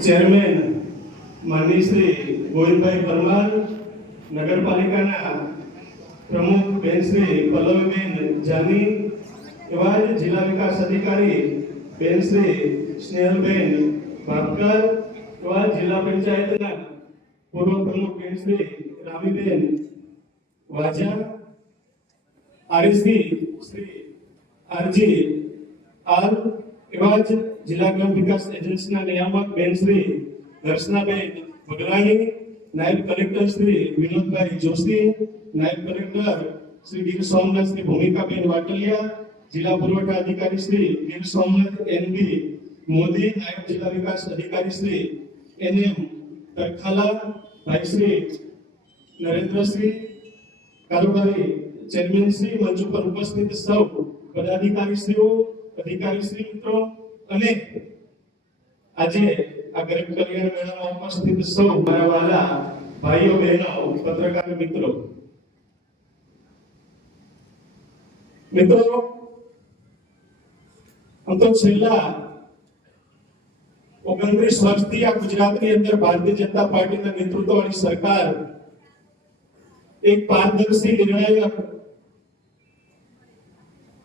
Chairman માનની શ્રી ગોવિંદભાઈ પરમાર નગરપાલિકાના પ્રમુખ બેન શ્રી પલ્લવીબેન જાની એવા જ જિલ્લા વિકાસ અધિકારી બેન શ્રી સ્નેહલબેન ભાપકર એવા જ જિલ્લા પંચાયતના પૂર્વ પ્રમુખ બેન Shri Ramiben Vaja RAC Shri RG R એવા જ જિલ્લા ગ્રામ વિકાસ એજન્સીના નિયામક બેન શ્રી દર્શનાબેન બગલાણી નાયબ કલેક્ટર શ્રી વિનોદભાઈ જોશી નાયબ કલેક્ટર શ્રી ગીર સોમનાથ શ્રી ભૂમિકાબેન વાટલિયા જિલ્લા પુરવઠા અધિકારી શ્રી ગીર સોમનાથ એનબી મોદી નાયબ જિલ્લા વિકાસ અધિકારી શ્રી એનએમ તરખાલા ભાઈ શ્રી નરેન્દ્રશ્રી કારોબારી ચેરમેન શ્રી મંચ ઉપર ઉપસ્થિત સૌ પદાધિકારીશ્રીઓ અધિકારીશ્રી મિત્રો અને આજે આ ગરીબ કલ્યાણ મેળામાં ઉપસ્થિત સૌ મારા વાલા ભાઈઓ બહેનો પત્રકાર મિત્રો મિત્રો આમ તો છેલ્લા ઓગણત્રીસ વર્ષથી આ ગુજરાતની અંદર ભારતીય જનતા પાર્ટીના નેતૃત્વવાળી સરકાર એક પારદર્શી નિર્ણાયક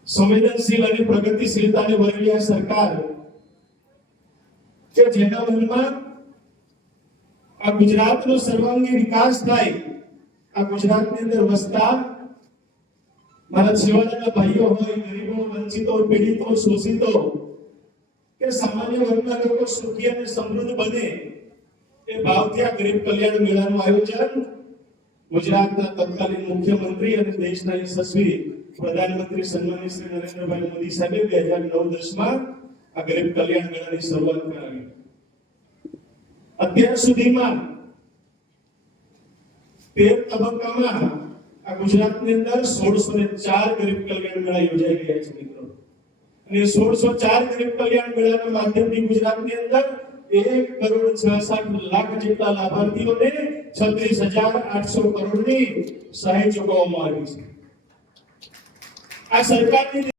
સંવેદનશીલ અને પ્રગતિશીલતાને વળેલી આ સરકાર કે જેના મનમાં આ ગુજરાતનો સર્વાંગી વિકાસ થાય, આ ગુજરાતની અંદર વસતા મારા છેવાડાના ભાઈઓ હોય, ગરીબો, વંચિતો, પીડિતો, શોષિતો, કે સામાન્ય વર્ગના લોકો સુખી અને સમૃદ્ધ બને, એ ભાવથી આ ગરીબ કલ્યાણ મેળાનું આયોજન ગુજરાતના તત્કાલીન મુખ્યમંત્રી અને દેશના યશસ્વી પ્રધાનમંત્રી સન્માનીય શ્રી નરેન્દ્રભાઈ મોદી સાહેબે બે હજાર નવ દસમાં આ ગરીબ કલ્યાણ મેળાની શરૂઆત કરાવી અત્યાર સુધીમાં તેર તબક્કામાં આ ગુજરાતની અંદર સોળસો ને ચાર ગરીબ કલ્યાણ મેળા યોજાઈ ગયા છે મિત્રો અને સોળસો ચાર ગરીબ કલ્યાણ મેળાના માધ્યમથી ગુજરાતની અંદર એક કરોડ છસઠ લાખ જેટલા લાભાર્થીઓને છત્રીસ હજાર આઠસો કરોડની સહાય ચૂકવવામાં આવી છે. આ સરકારની